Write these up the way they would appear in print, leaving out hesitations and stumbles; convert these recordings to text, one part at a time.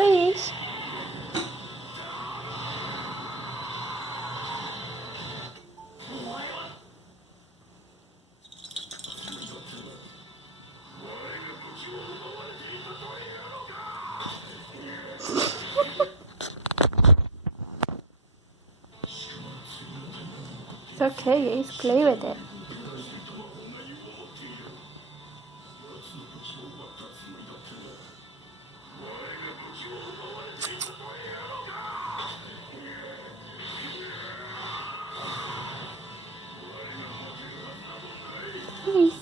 please. It's okay, Ace, play with it. Please.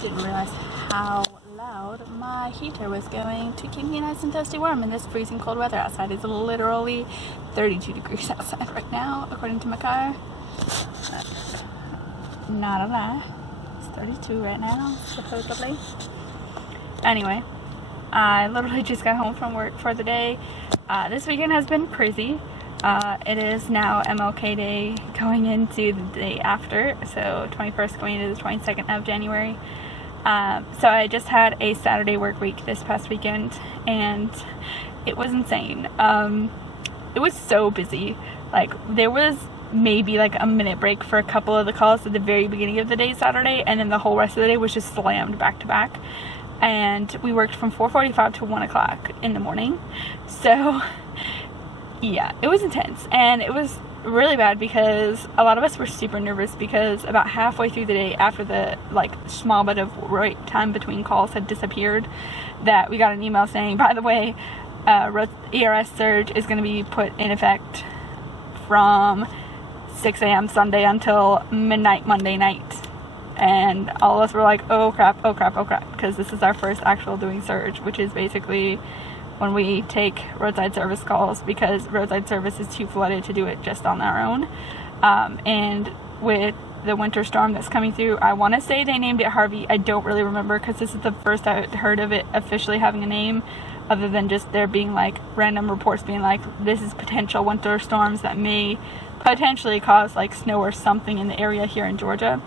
Didn't realize how loud my heater was going to keep me nice and toasty warm in this freezing cold weather. Outside is literally 32 degrees outside right now, according to my car. Not a lie. It's 32 right now, supposedly. Anyway, I literally just got home from work for the day. This weekend has been crazy. It is now MLK Day going into the day after, so 21st going into the 22nd of January. So I just had a Saturday work week this past weekend, and it was insane. It was so busy. Like, there was maybe like a minute break for a couple of the calls at the very beginning of the day Saturday, and then the whole rest of the day was just slammed back to back. And we worked from 4:45 to 1 o'clock in the morning. So yeah, it was intense, and it was really bad because a lot of us were super nervous because about halfway through the day, after the like small bit of wait time between calls had disappeared, that we got an email saying, by the way, ERS Surge is going to be put in effect from 6 a.m. Sunday until midnight Monday night. And all of us were like, oh crap, oh crap, oh crap, because this is our first actual doing Surge, which is basically when we take roadside service calls, because roadside service is too flooded to do it just on our own. And with the winter storm that's coming through, I want to say they named it Harvey. I don't really remember, because this is the first I heard of it officially having a name, other than just there being like random reports being like, this is potential winter storms that may potentially cause like snow or something in the area here in Georgia.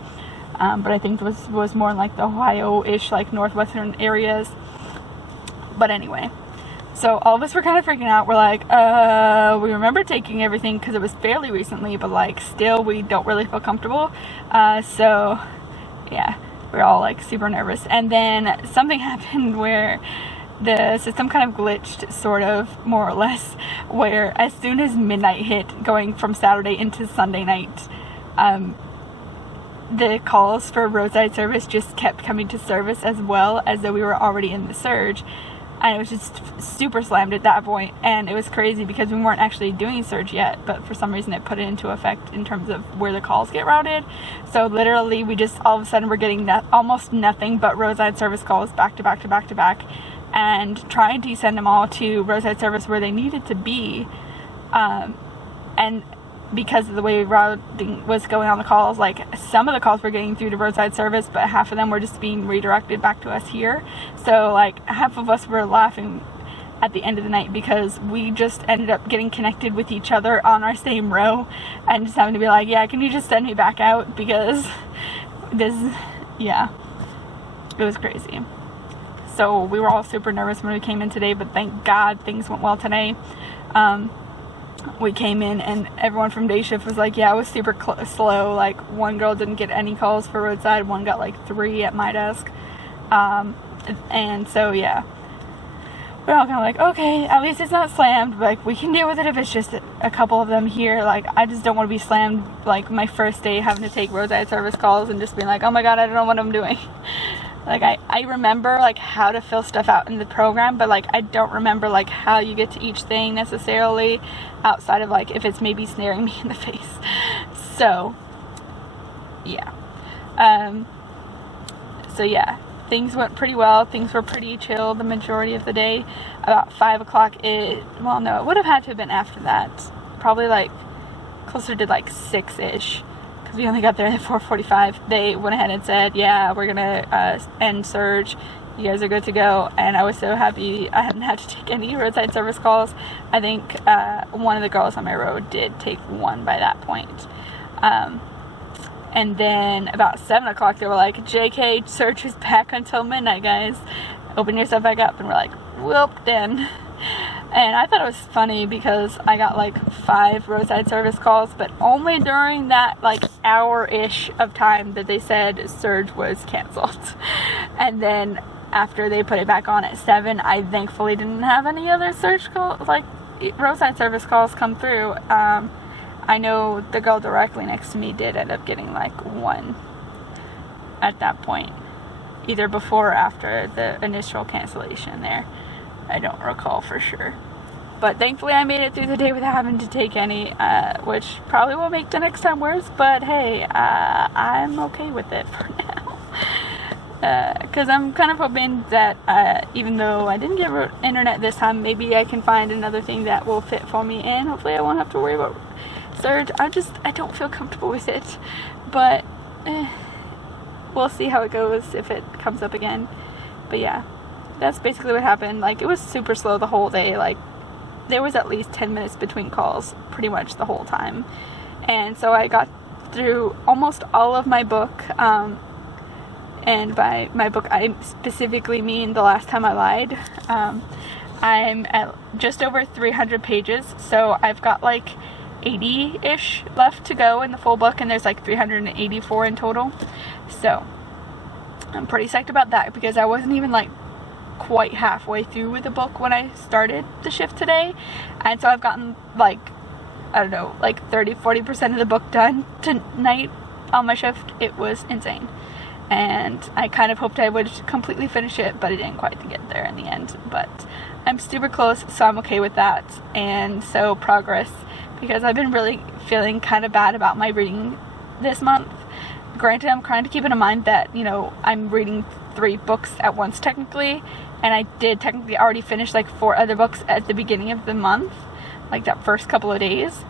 But I think it was more in like the Ohio-ish, like northwestern areas. But anyway, so all of us were kind of freaking out. We're like, we remember taking everything because it was fairly recently, but like still we don't really feel comfortable. So yeah, we're all like super nervous. And then something happened where the system kind of glitched, sort of, more or less, where as soon as midnight hit, going from Saturday into Sunday night, the calls for roadside service just kept coming to service as well, as though we were already in the surge. And it was just super slammed at that point, and it was crazy because we weren't actually doing Surge yet, but for some reason it put it into effect in terms of where the calls get routed. So literally we just all of a sudden were getting almost nothing but roadside service calls back to back to back to back, and trying to send them all to roadside service where they needed to be. And because of the way routing was going on the calls, like some of the calls were getting through to roadside service, but half of them were just being redirected back to us here. So like half of us were laughing at the end of the night because we just ended up getting connected with each other on our same row and just having to be like, yeah, can you just send me back out, because this, yeah, it was crazy. So we were all super nervous when we came in today, but thank God things went well today. We came in and everyone from day shift was like, yeah, it was super slow. Like one girl didn't get any calls for roadside, one got like 3 at my desk. And so yeah, we're all kind of like, okay, at least it's not slammed, like we can deal with it if it's just a couple of them here. Like I just don't want to be slammed like my first day having to take roadside service calls and just being like, oh my God, I don't know what I'm doing. Like I remember like how to fill stuff out in the program, but like I don't remember like how you get to each thing necessarily, outside of like if it's maybe snaring me in the face. So yeah. So yeah, things went pretty well. Things were pretty chill the majority of the day. About 5 o'clock, it would have had to have been after that. Probably like closer to like 6-ish. We only got there at 4:45. They went ahead and said, yeah, we're gonna end Surge, you guys are good to go. And I was so happy I hadn't had to take any roadside service calls. I think one of the girls on my road did take one by that point. And then about 7 o'clock they were like, JK, Surge is back until midnight, guys, open yourself back up. And we're like, whoop, then. And I thought it was funny because I got like 5 roadside service calls, but only during that like hour-ish of time that they said Surge was canceled. And then after they put it back on at 7, I thankfully didn't have any other Surge calls, like roadside service calls come through. I know the girl directly next to me did end up getting like 1 at that point, either before or after the initial cancellation there. I don't recall for sure. But thankfully I made it through the day without having to take any, which probably will make the next time worse, but hey, I'm okay with it for now. Because I'm kind of hoping that even though I didn't get internet this time, maybe I can find another thing that will fit for me, and hopefully I won't have to worry about Surge. I don't feel comfortable with it, but we'll see how it goes if it comes up again. But yeah, that's basically what happened. Like, it was super slow the whole day. Like, there was at least 10 minutes between calls pretty much the whole time. And so I got through almost all of my book. And by my book, I specifically mean The Last Time I Lied. I'm at just over 300 pages. So I've got like 380-ish left to go in the full book, and there's like 384 in total. So I'm pretty psyched about that, because I wasn't even like quite halfway through with the book when I started the shift today, and so I've gotten like, I don't know, like 30-40% of the book done tonight on my shift. It was insane, and I kind of hoped I would completely finish it, but I didn't quite get there in the end. But I'm super close, so I'm okay with that. And so progress, because I've been really feeling kind of bad about my reading this month. Granted, I'm trying to keep in mind that, you know, I'm reading 3 books at once technically, and I did technically already finish like 4 other books at the beginning of the month, like that first couple of days.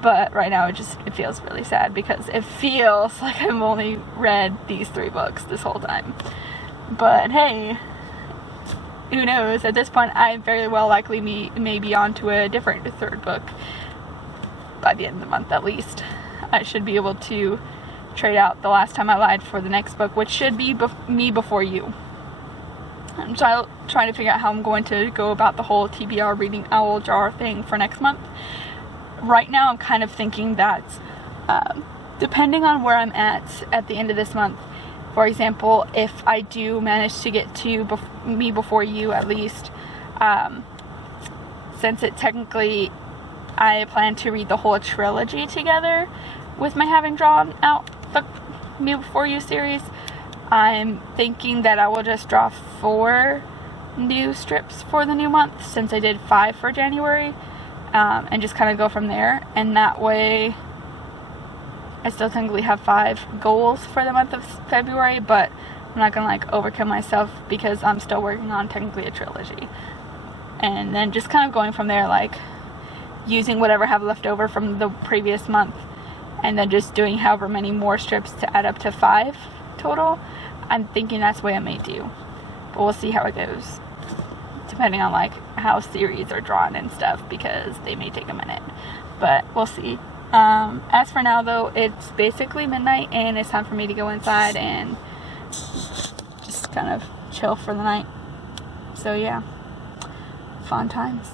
But right now it feels really sad, because it feels like I've only read these 3 books this whole time. But hey, who knows? At this point, I very well likely may be on to a different 3rd book by the end of the month at least. I should be able to trade out The Last Time I Lied for the next book, which should be Me Before You. I'm trying to figure out how I'm going to go about the whole TBR reading owl jar thing for next month. Right now I'm kind of thinking that depending on where I'm at the end of this month, for example, if I do manage to get to Me Before You at least, since it technically, I plan to read the whole trilogy together with my having drawn out the Me Before You series, I'm thinking that I will just draw 4 new strips for the new month, since I did 5 for January, and just kind of go from there. And that way I still technically have 5 goals for the month of February, but I'm not gonna like overkill myself, because I'm still working on technically a trilogy. And then just kind of going from there, like using whatever I have left over from the previous month, and then just doing however many more strips to add up to 5 total. I'm thinking that's the way I may do, but we'll see how it goes, depending on like how series are drawn and stuff, because they may take a minute, but we'll see. As for now though, it's basically midnight, and it's time for me to go inside and just kind of chill for the night. So yeah, fun times.